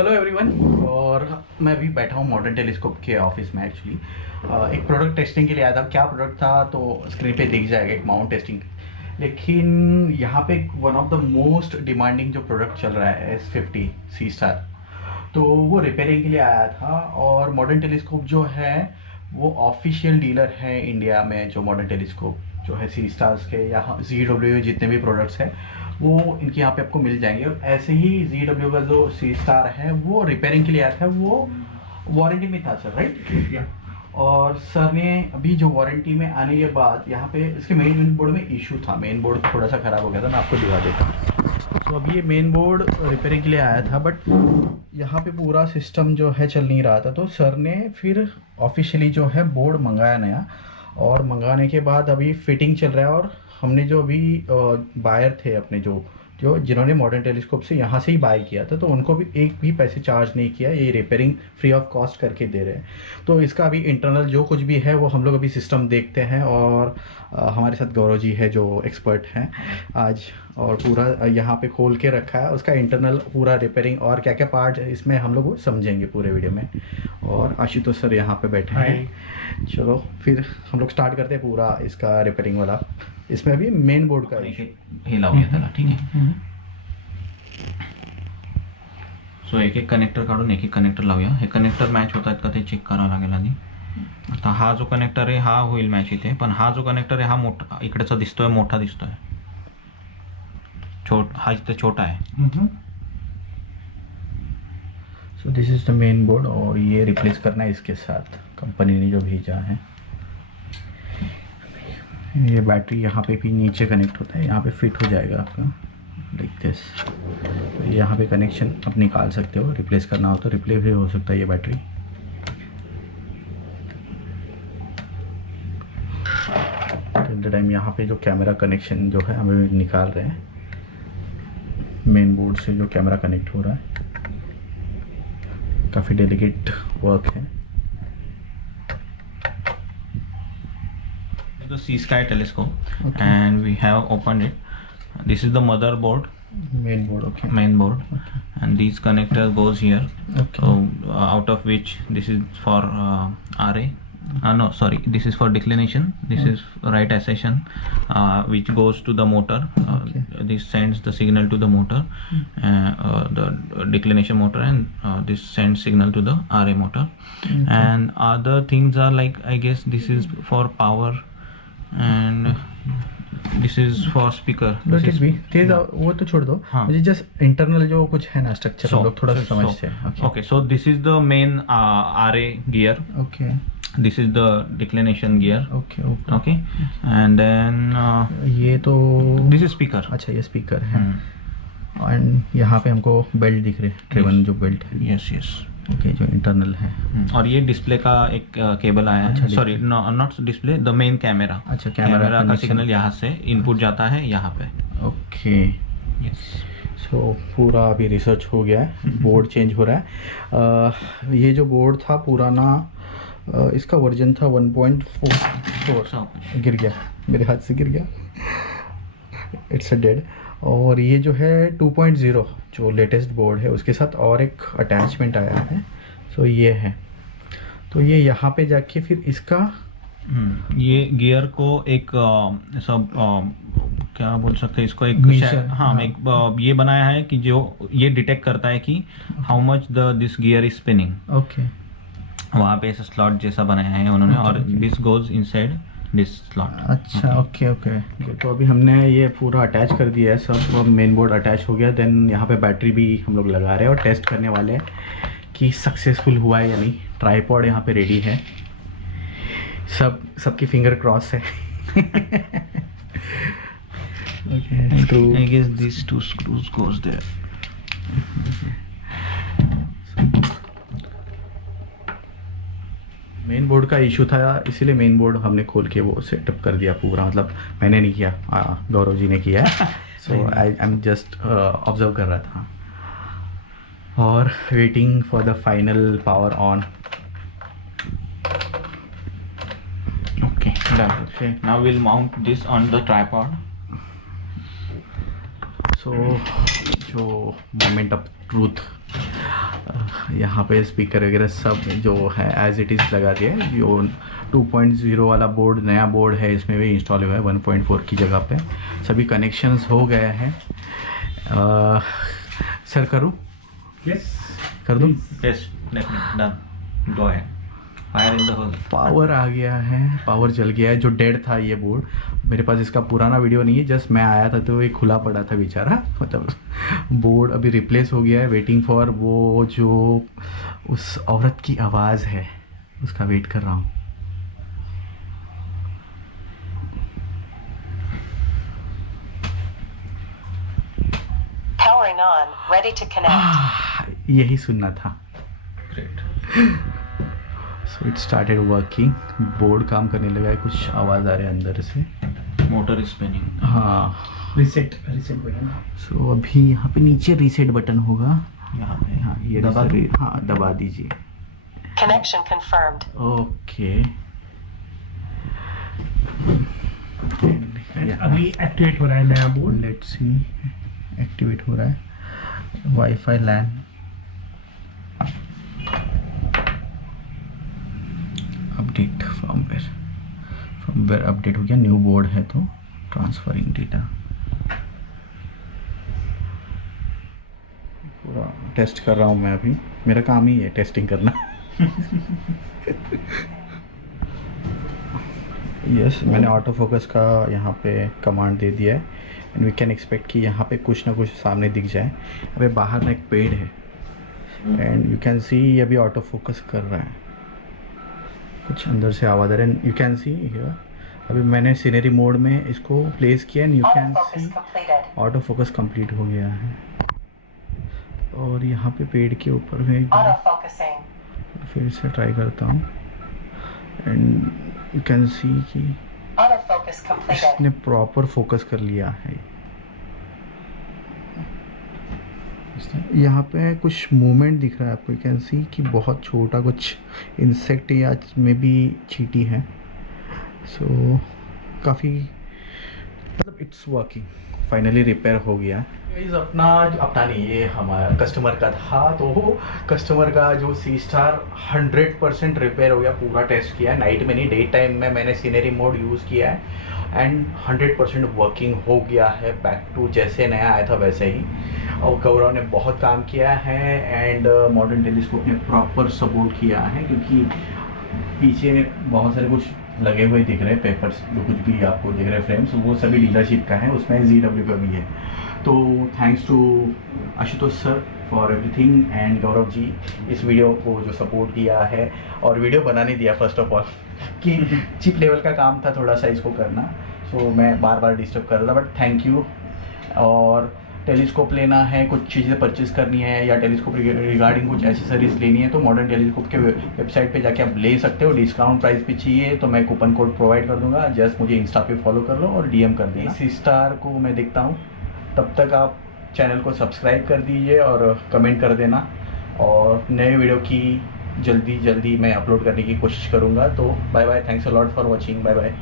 Hello everyone. और मैं अभी बैठा हूँ मॉडर्न टेलीस्कोप के ऑफिस में। एक्चुअली एक प्रोडक्ट टेस्टिंग के लिए आया था। क्या प्रोडक्ट था तो स्क्रीन पे दिख जाएगा, एक माउंट टेस्टिंग। लेकिन यहाँ पे one of the most demanding जो प्रोडक्ट चल रहा है S50 C-Star, तो वो रिपेयरिंग के लिए आया था। और मॉडर्न टेलीस्कोप जो है वो ऑफिशियल डीलर है इंडिया में। जो मॉडर्न टेलीस्कोप जो है C-Stars के या ZW जितने भी प्रोडक्ट्स हैं वो इनके यहाँ पे आपको मिल जाएंगे। और ऐसे ही ZW का जो C-Star है वो रिपेयरिंग के लिए आया था, वो वारंटी में था सर, राइट? और सर ने अभी जो वारंटी में आने के बाद यहाँ पे इसके मेन बोर्ड में इशू था। मेन बोर्ड थोड़ा सा ख़राब हो गया था, मैं आपको दिखा देता हूँ। तो अभी ये मेन बोर्ड रिपेयरिंग के लिए आया था, बट यहाँ पे पूरा सिस्टम जो है चल नहीं रहा था। तो सर ने फिर ऑफिशियली जो है बोर्ड मंगाया नया, और मंगाने के बाद अभी फिटिंग चल रहा है। और हमने जो अभी बायर थे अपने जो जिन्होंने मॉडर्न टेलीस्कोप से यहाँ से ही बाय किया था, तो उनको भी एक भी पैसे चार्ज नहीं किया। ये रिपेयरिंग फ्री ऑफ कॉस्ट करके दे रहे हैं। तो इसका अभी इंटरनल जो कुछ भी है वो हम लोग अभी सिस्टम देखते हैं। और हमारे साथ गौरव जी है जो एक्सपर्ट हैं आज, और पूरा यहाँ पे खोल के रखा है उसका इंटरनल पूरा रिपेयरिंग और क्या क्या पार्ट इसमें हम लोग वो समझेंगे पूरे वीडियो में। और आशुतोष सर यहाँ पे बैठे हैं। चलो फिर हम लोग स्टार्ट करते हैं पूरा इसका रिपेयरिंग वाला। इसमें अभी मेन बोर्ड का हे लावूया त्याला, ठीक आहे. सो एक एक कनेक्टर काढून एक एक कनेक्टर लावूया. हे कनेक्टर मॅच होतात का ते चेक करावं लागेल आधी. आता हा जो कनेक्टर आहे हा होईल मॅच इथे, पण हा जो कनेक्टर आहे हा मोठा इकडेचा दिसतोय, मोठा दिसतोय. हा इथे छोटा आहे. So this is the main board, और ये रिप्लेस करना है इसके साथ, कंपनी ने जो भेजा है। ये बैटरी यहाँ पे भी नीचे कनेक्ट होता है, यहाँ पे फिट हो जाएगा आपका लाइक दिस। तो यहाँ पे कनेक्शन आप निकाल सकते हो, रिप्लेस करना हो तो रिप्लेस भी हो सकता है ये बैटरी। टिल द टाइम यहाँ पे जो कैमरा कनेक्शन जो है हमें निकाल रहे हैं, मेन बोर्ड से जो कैमरा कनेक्ट हो रहा है। काफ़ी डेलिकेट वर्क है। The C-Sky telescope, okay. And we have opened it. This is the motherboard. Main board, okay. Main board, okay. And these connector goes here. Okay. So out of which this is for RA. No, sorry. This is for declination. This is right accession, which goes to the motor. Okay. This sends the signal to the motor, the declination motor, and this sends signal to the RA motor. Okay. And other things are like, I guess this is for power, and this is for speaker. वो तो छोड़ दो, हाँ. मुझे just internal जो कुछ है ना स्ट्रक्चर हम लोग थोड़ा सा समझते हैं. Okay, so this is the main RA gear. Okay. This is the declination gear. Okay. Okay. And then ये तो this is speaker. अच्छा, ये स्पीकर है. एंड यहाँ पे हमको बेल्ट दिख रहे हैं, ट्रेवन जो बेल्ट है. Yes. ओके, जो इंटरनल है. और ये डिस्प्ले का एक केबल आया है. Sorry, not display, the main camera. अच्छा, कैमरा का सिग्नल यहाँ से इनपुट जाता है यहाँ पे. ओके. यस. सो पूरा अभी रिसर्च हो गया है, बोर्ड चेंज हो रहा है. ये जो बोर्ड था पुराना, इसका वर्जन था 1.4. गिर गया, मेरे हाथ से गिर गया. It's a dead. और ये जो है 2.0 जो लेटेस्ट बोर्ड है उसके साथ और एक अटैचमेंट आया है. सो ये है. तो ये यहाँ पे जाके फिर इसका ये गियर को एक सब क्या बोल सकते हैं इसको, एक एक ये बनाया है कि जो ये डिटेक्ट करता है कि how much this gear is spinning. Okay. वहाँ पे ऐसा स्लॉट जैसा बनाया है उन्होंने. और this goes inside this slot. अच्छा. ओके. तो अभी हमने ये पूरा अटैच कर दिया है सब. मेन बोर्ड अटैच हो गया. देन यहाँ पे बैटरी भी हम लोग लगा रहे हैं और टेस्ट करने वाले हैं कि सक्सेसफुल हुआ है या नहीं. ट्राइपॉड यहाँ पे रेडी है. सबकी फिंगर क्रॉस है. Okay. Screw, I guess these two screws goes there. Main board का इशू था, इसीलिए मेन बोर्ड हमने खोल के वो सेटअप कर दिया पूरा. मतलब मैंने नहीं किया, गौरव जी ने किया है. सो आई एम जस्ट ऑब्जर्व कर रहा था और waiting for the final power on. Okay, done. Okay. Now we'll mount this on the tripod. So जो मोमेंट ऑफ ट्रूथ यहाँ पे स्पीकर वगैरह सब जो है एज इट इज़ लगा दिया है। जो 2.0 वाला बोर्ड नया बोर्ड है इसमें भी इंस्टॉल हुआ है 1.4 की जगह पे। सभी कनेक्शंस हो गए हैं। सर करूँ? Yes. कर दूँ? Yes, definitely done. Go ahead. Fire in the hole. Power आ गया है, पावर चल गया है। जो डेड था ये बोर्ड, मेरे पास इसका पुराना वीडियो नहीं है, जस्ट मैं आया था तो ये खुला पड़ा था बेचारा। मतलब बोर्ड अभी रिप्लेस हो गया है। वेटिंग फॉर वो जो उस औरत की आवाज़ है उसका वेट कर रहा हूँ। Powering on, ready to connect. यही सुनना था। Great. So it started working. Board काम करने लगा है, कुछ आवाज़ आ रही है अंदर से। Motor is spinning. हाँ, Reset button. सो अभी यहाँ पे नीचे रीसेट बटन होगा। यहाँ पे हाँ ये दबा दूँ? हाँ दबा दीजिए। Connection confirmed. ओके। अभी एक्टिवेट हो रहा है नया बोर्ड। लेट्स सी, एक्टिवेट हो रहा है। वाईफाई लैन अपडेट फर्मवेयर अपडेट हो गया। न्यू बोर्ड है तो ट्रांसफरिंग डेटा। पूरा टेस्ट कर रहा हूँ मैं अभी, मेरा काम ही है टेस्टिंग करना। यस, मैंने ऑटो फोकस का यहाँ पे कमांड दे दिया है एंड वी कैन एक्सपेक्ट कि यहाँ पे कुछ ना कुछ सामने दिख जाए। अबे बाहर ना एक पेड़ है एंड यू कैन सी ये अभी ऑटो फोकस कर रहा है। कुछ अंदर से आवाज़ आ रहा है। यू कैन सी हियर, अभी मैंने सीनरी मोड में इसको प्लेस किया and you can Autofocus see completed. Auto focus complete हो गया है। और यहाँ पे पेड़ के ऊपर मैं एक बार Autofocusing. फिर से ट्राई करता हूँ एंड यू कैन सी कि Autofocus completed. इसने प्रॉपर फोकस कर लिया है। यहाँ पे कुछ मूवमेंट दिख रहा है आपको, यू कैन सी कि बहुत छोटा कुछ इंसेक्ट या में भी चींटी है। सो काफ़ी मतलब इट्स वर्किंग। फाइनली रिपेयर हो गया। गाइस अपना नहीं, ये हमारा कस्टमर का था। तो कस्टमर का जो C-Star 100% रिपेयर हो गया। पूरा टेस्ट किया, नाइट में नहीं डे टाइम में मैंने सीनरी मोड यूज़ किया है एंड 100% वर्किंग हो गया है। बैक टू जैसे नया आया था वैसे ही। और गौरव ने बहुत काम किया है एंड मॉडर्न टेलीस्कोप ने प्रॉपर सपोर्ट किया है, क्योंकि पीछे बहुत सारे कुछ लगे हुए दिख रहे हैं पेपर्स, जो कुछ भी आपको दिख रहे हैं फ्रेम्स, वो सभी डीलरशिप का है। उसमें ZW का भी है। तो thanks to Ashutosh sir for everything and Gaurav ji इस वीडियो को जो सपोर्ट किया है और वीडियो बनाने दिया फर्स्ट ऑफ ऑल, कि चिप लेवल का काम था थोड़ा सा इसको करना। सो मैं बार बार डिस्टर्ब कर रहा था, बट थैंक यू। और टेलीस्कोप लेना है, कुछ चीज़ें परचेज़ करनी है या टेलीस्कोप रिगार्डिंग कुछ एसेसरीज लेनी है तो मॉडर्न टेलीस्कोप के वेबसाइट पे जाके आप ले सकते हो। डिस्काउंट प्राइस पे चाहिए तो मैं कूपन कोड प्रोवाइड कर दूंगा। जस्ट मुझे इंस्टा पे फॉलो कर लो और DM कर देना। C-Star को मैं देखता हूँ, तब तक आप चैनल को सब्सक्राइब कर दीजिए और कमेंट कर देना। और नए वीडियो की जल्दी मैं अपलोड करने की कोशिश करूँगा। तो bye bye, thanks a lot for watching, bye bye.